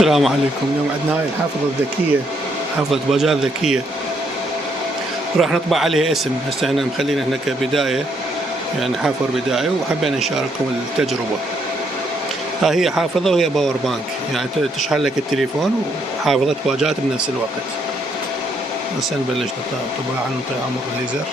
السلام عليكم. اليوم عندنا هاي الحافظة الذكية، حافظة باجات ذكية، راح نطبع عليها اسم. هسه احنا مخلينا هنا كبداية، يعني حافر بداية، وحبينا نشارككم التجربة. ها هي حافظة وهي باور بانك، يعني تشحن لك التليفون وحافظة باجات بنفس الوقت. هسه نبلش طباعة، نعطي أمر الليزر.